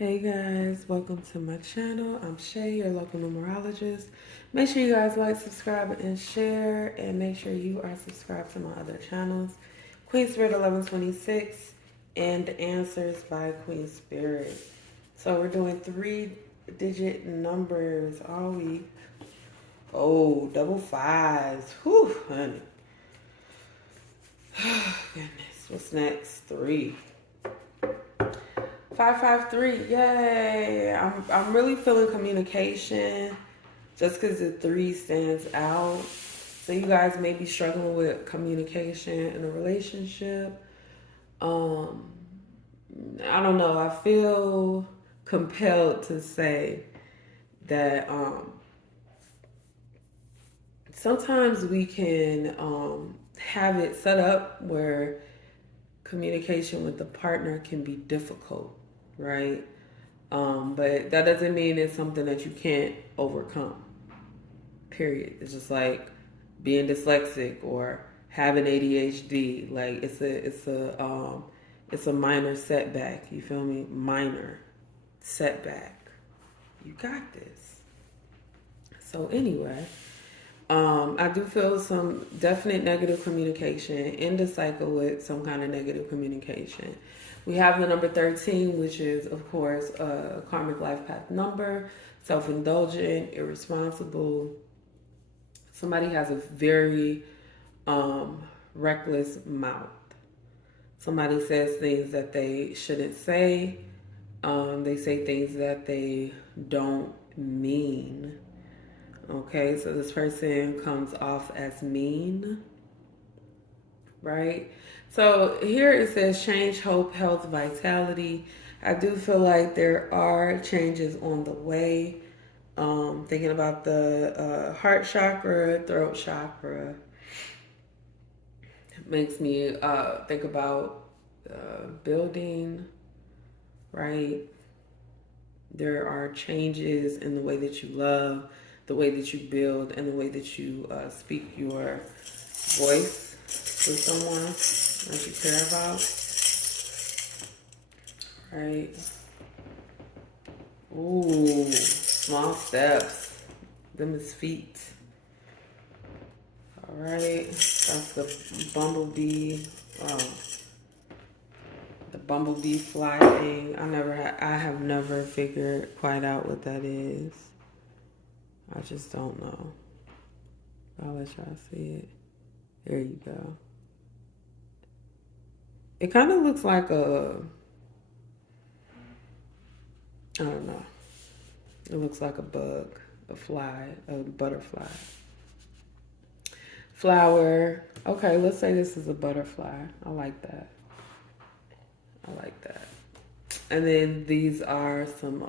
Hey guys, welcome to my channel. I'm Shay, your local numerologist. Make sure you guys like, subscribe, and share, and make sure you are subscribed to my other channels, Queen Spirit 1126 and Answers by Queen Spirit. So we're doing 3-digit numbers all week. Oh, double fives. Whew, honey. Goodness. What's next? 3. 553, yay! I'm really feeling communication just because the 3 stands out. So you guys may be struggling with communication in a relationship. I don't know. I feel compelled to say that sometimes we can have it set up where communication with the partner can be difficult, right? But that doesn't mean it's something that you can't overcome. Period. It's just like being dyslexic or having ADHD. Like it's a minor setback. You feel me? Minor setback. You got this. So anyway, I do feel some definite negative communication in the cycle with some kind of negative communication. We have the number 13, which is, of course, a karmic life path number, self-indulgent, irresponsible. Somebody has a very reckless mouth. Somebody says things that they shouldn't say. They say things that they don't mean. Okay, so this person comes off as mean, right? So here it says change, hope, health, vitality. I do feel like there are changes on the way. Thinking about the heart chakra, throat chakra, makes me think about building, right? There are changes in the way that you love, the way that you build, and the way that you speak your voice with someone that you care about, right? Ooh, small steps. Them is feet. All right, that's the bumblebee. The bumblebee fly thing. I have never figured quite out what that is. I just don't know. I'll let y'all see it. There you go. It kind of looks like I don't know. It looks like a bug, a fly, a butterfly. Flower. Okay, let's say this is a butterfly. I like that. I like that. And then these are some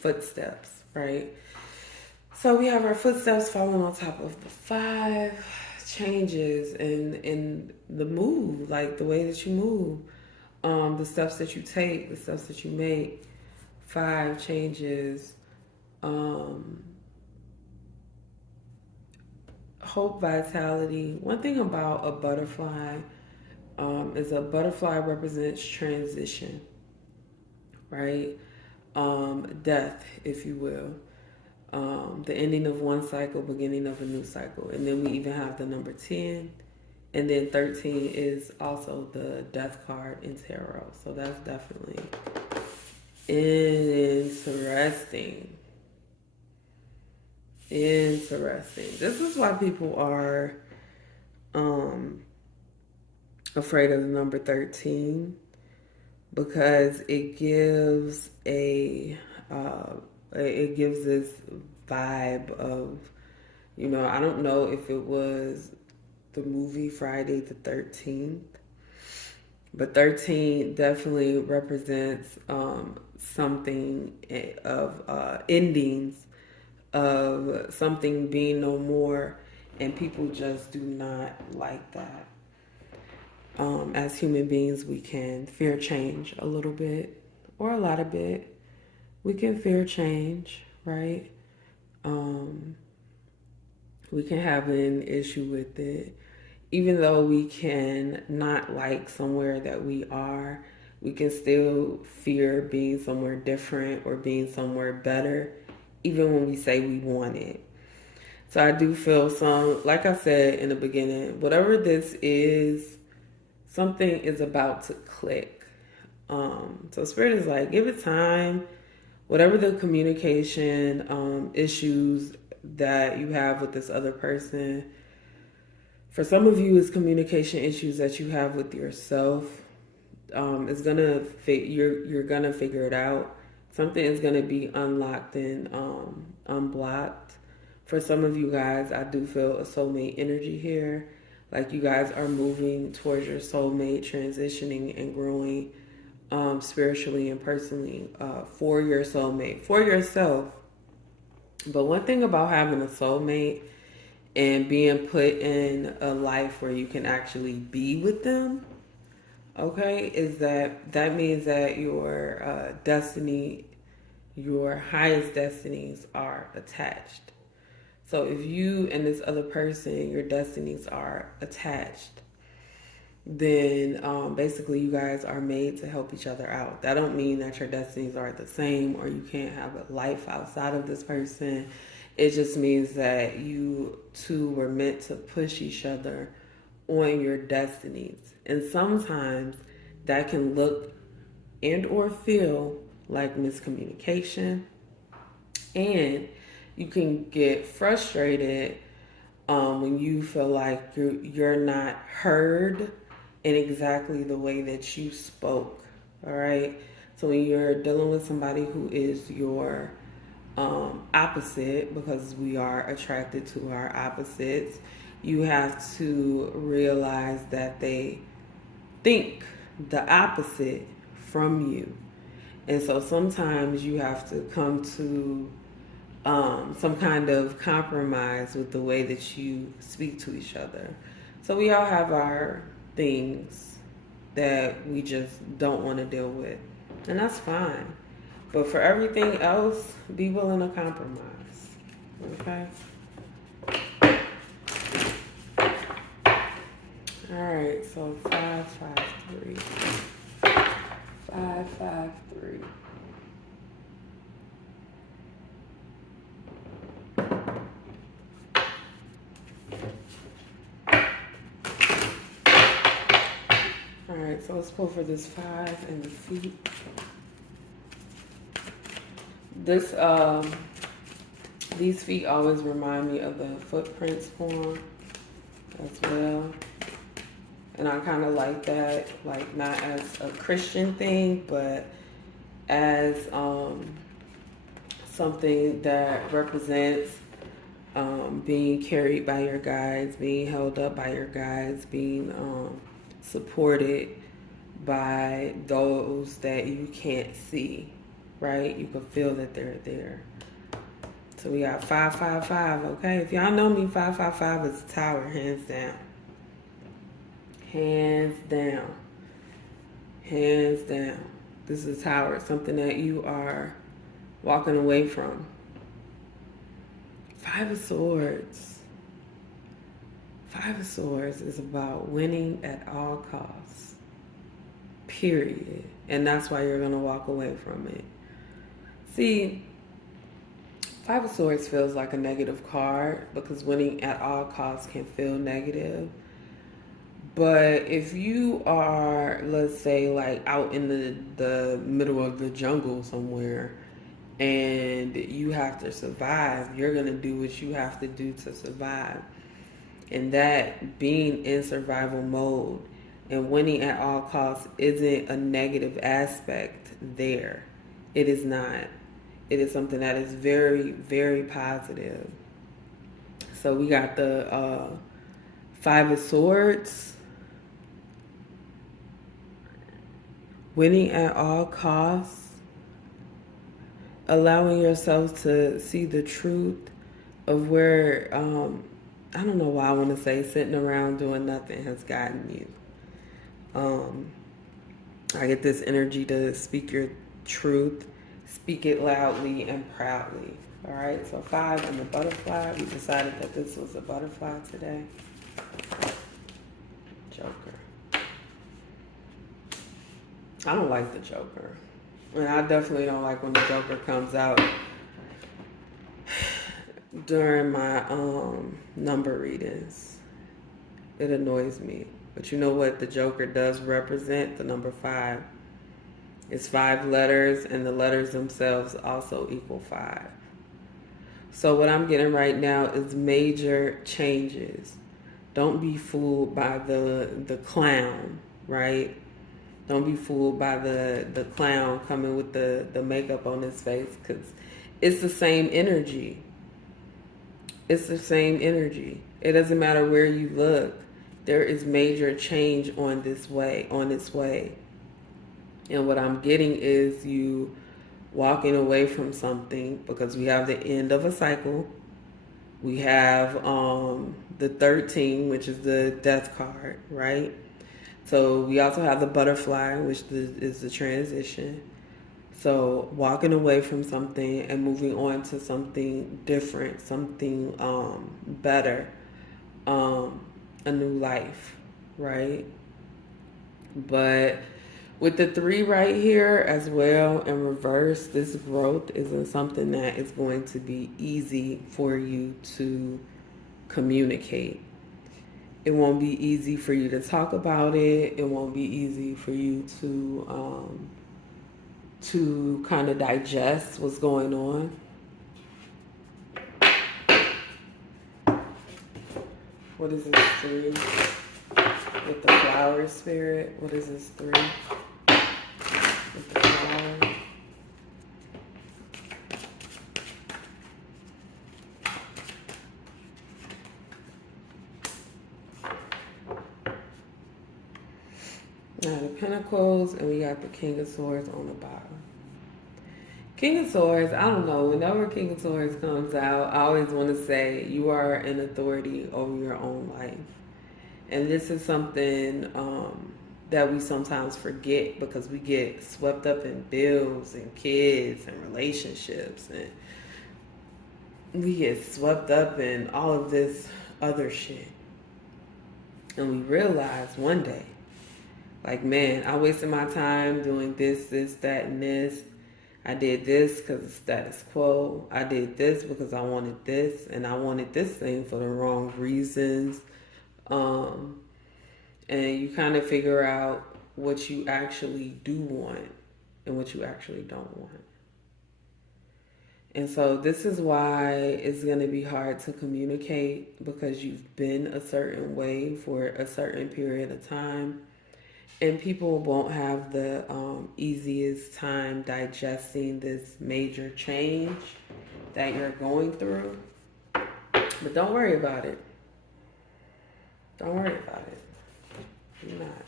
footsteps, right? So we have our footsteps falling on top of the 5 changes in the move, like the way that you move, the steps that you take, the steps that you make. 5 changes. Hope, vitality. One thing about a butterfly is a butterfly represents transition, right? Death, if you will. The ending of one cycle, beginning of a new cycle. And then we even have the number 10. And then 13 is also the death card in tarot. So that's definitely interesting. Interesting. This is why people are afraid of the number 13, because it gives this vibe of, I don't know if it was the movie Friday the 13th, but 13 definitely represents something of endings, of something being no more, and people just do not like that. As human beings, we can fear change a little bit or a lot of bit. We can fear change, right? We can have an issue with it. Even though we can not like somewhere that we are, We can still fear being somewhere different or being somewhere better, even when we say we want it. So I do feel some, like I said in the beginning, whatever this is, something is about to click. So Spirit is like, give it time. Whatever the communication issues that you have with this other person, for some of you, it's communication issues that you have with yourself. It's gonna you're gonna figure it out. Something is gonna be unlocked and unblocked. For some of you guys, I do feel a soulmate energy here. Like you guys are moving towards your soulmate, transitioning and growing spiritually and personally for your soulmate, for yourself. But one thing about having a soulmate and being put in a life where you can actually be with them, okay, is that means that your destiny, your highest destinies are attached. So if you and this other person, your destinies are attached, then basically you guys are made to help each other out. That don't mean that your destinies are the same or you can't have a life outside of this person. It just means that you two were meant to push each other on your destinies. And sometimes that can look and or feel like miscommunication. And you can get frustrated when you feel like you're not heard in exactly the way that you spoke. All right. So when you're dealing with somebody who is your opposite, because we are attracted to our opposites, you have to realize that they think the opposite from you. And so sometimes you have to come to some kind of compromise with the way that you speak to each other. So we all have our things that we just don't want to deal with, and that's fine. But for everything else, be willing to compromise. Okay? All right, so 553. 553. All right, so let's pull for this 5 and the feet. This these feet always remind me of the footprints poem as well. And I kind of like that, like not as a Christian thing, but as something that represents being carried by your guides, being held up by your guides, being supported by those that you can't see, right? You can feel that they're there. So we got 555, okay? If y'all know me, 555 is a tower, hands down. Hands down. Hands down. This is a tower, something that you are walking away from. 5 of Swords. 5 of Swords is about winning at all costs. Period. And that's why you're going to walk away from it. See, 5 of Swords feels like a negative card because winning at all costs can feel negative. But if you are, let's say, like out in the middle of the jungle somewhere and you have to survive, you're going to do what you have to do to survive. And that being in survival mode and winning at all costs isn't a negative aspect there. It is not. It is something that is very, very positive. So we got the 5 of Swords. Winning at all costs. Allowing yourself to see the truth of where, I don't know why I want to say sitting around doing nothing has gotten you. I get this energy to speak your truth, speak it loudly and proudly. All right, so 5 and the butterfly. We decided that this was a butterfly today. Joker. I don't like the Joker. And I definitely don't like when the Joker comes out during my number readings. It annoys me. But you know what the Joker does represent? The number 5. It's 5 letters, and the letters themselves also equal 5. So what I'm getting right now is major changes. Don't be fooled by the clown, right? Don't be fooled by the clown coming with the makeup on his face, because it's the same energy. It's the same energy. It doesn't matter where you look. There is major change on its way. And what I'm getting is you walking away from something, because we have the end of a cycle. We have the 13, which is the death card, right? So we also have the butterfly, which is the transition. So walking away from something and moving on to something different, something better, um, a new life, right? But with the 3 right here as well in reverse, this growth isn't something that is going to be easy for you to communicate. It won't be easy for you to talk about it. It won't be easy for you to kind of digest what's going on. What is this 3 with the flower spirit? What is this 3 with the flower? Now the Pentacles, and we got the King of Swords on the bottom. King of Swords, I don't know, whenever King of Swords comes out, I always want to say you are an authority over your own life. And this is something that we sometimes forget, because we get swept up in bills and kids and relationships, and we get swept up in all of this other shit. And we realize one day, like, man, I wasted my time doing this, that, and this. I did this because it's status quo. I did this because I wanted this, and I wanted this thing for the wrong reasons. And you kind of figure out what you actually do want and what you actually don't want. And so this is why it's going to be hard to communicate, because you've been a certain way for a certain period of time. And people won't have the easiest time digesting this major change that you're going through. But don't worry about it. Don't worry about it. Do not.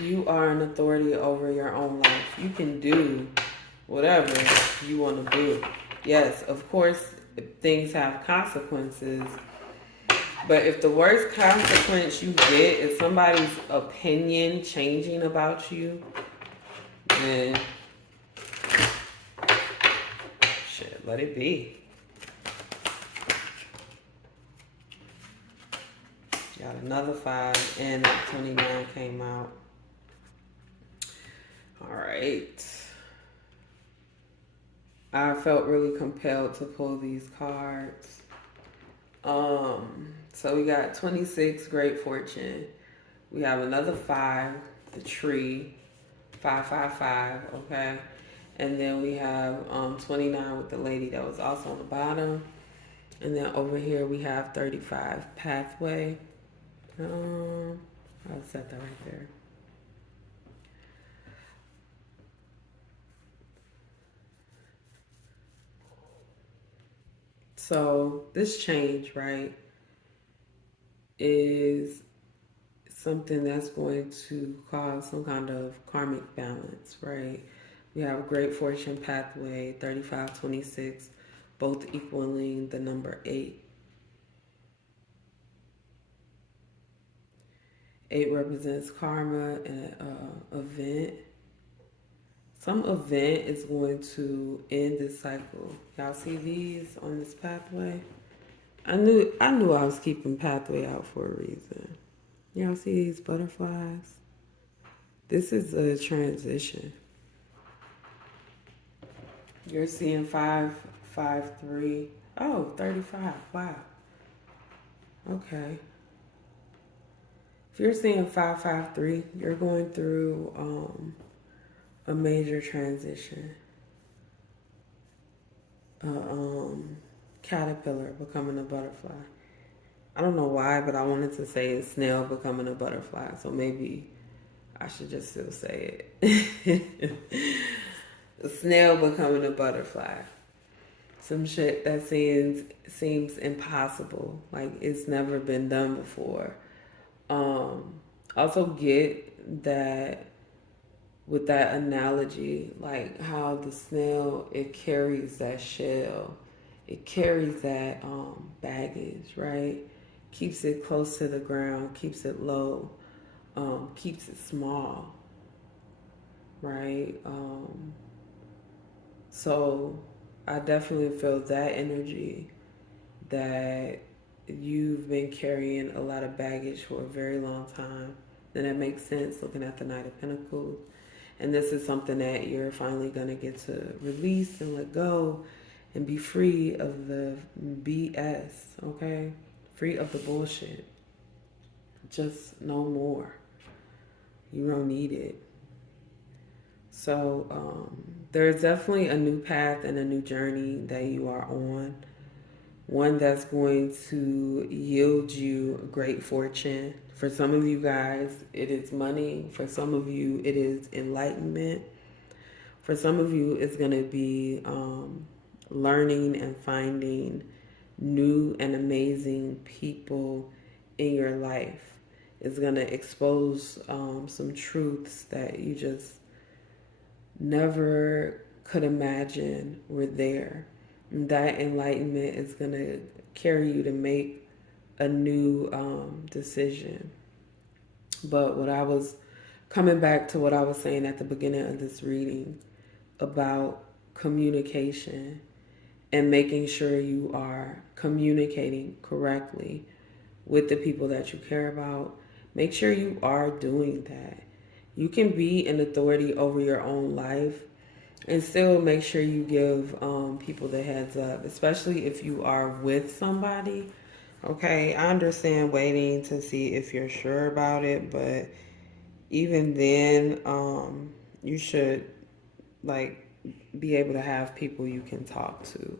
You are an authority over your own life. You can do whatever you want to do. Yes, of course, things have consequences. But if the worst consequence you get is somebody's opinion changing about you, then shit, let it be. Got another 5, and 29 came out. All right. I felt really compelled to pull these cards. So we got 26, great fortune. We have another 5, the tree, 555, okay? And then we have 29 with the lady that was also on the bottom. And then over here we have 35, pathway. I'll set that right there. So this change, right, is something that's going to cause some kind of karmic balance, right? We have great fortune, pathway, 35, 26, both equaling the number 8. 8 represents karma and event. Some event is going to end this cycle. Y'all see these on this pathway? I knew I was keeping pathway out for a reason. Y'all see these butterflies? This is a transition. You're seeing 553. Oh, 35. Wow. Okay. If you're seeing 553, you're going through a major transition. Caterpillar becoming a butterfly. I don't know why, but I wanted to say a snail becoming a butterfly. So maybe I should just still say it. A snail becoming a butterfly. Some shit that seems impossible, like it's never been done before. Um, Also get that with that analogy, like how the snail, it carries that shell, it carries that baggage, right? Keeps it close to the ground, keeps it low, keeps it small, right? So I definitely feel that energy, that you've been carrying a lot of baggage for a very long time. And that makes sense looking at the Knight of Pentacles. And this is something that you're finally going to get to release and let go and be free of the BS, okay? Free of the bullshit. Just no more. You don't need it. So there's definitely a new path and a new journey that you are on. One that's going to yield you great fortune. For some of you guys, it is money. For some of you, it is enlightenment. For some of you, it's going to be learning and finding new and amazing people in your life. It's going to expose some truths that you just never could imagine were there. And that enlightenment is going to carry you to make a new decision. But what I was coming back to what I was saying at the beginning of this reading about communication and making sure you are communicating correctly with the people that you care about. Make sure you are doing that. You can be an authority over your own life and still make sure you give people the heads up, especially if you are with somebody. Okay, I understand waiting to see if you're sure about it, but even then, you should like be able to have people you can talk to.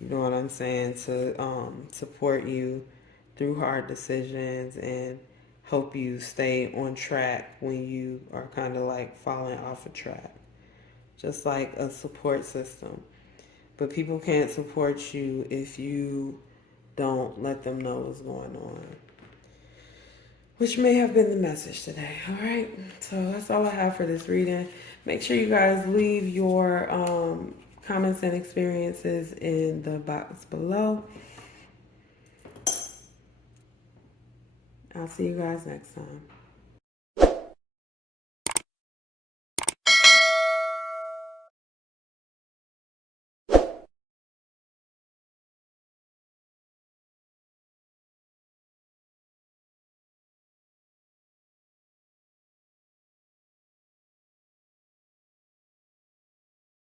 You know what I'm saying? To support you through hard decisions and help you stay on track when you are kind of like falling off a track. Just like a support system. But people can't support you if you don't let them know what's going on. Which may have been the message today. All right. So that's all I have for this reading. Make sure you guys leave your comments and experiences in the box below. I'll see you guys next time.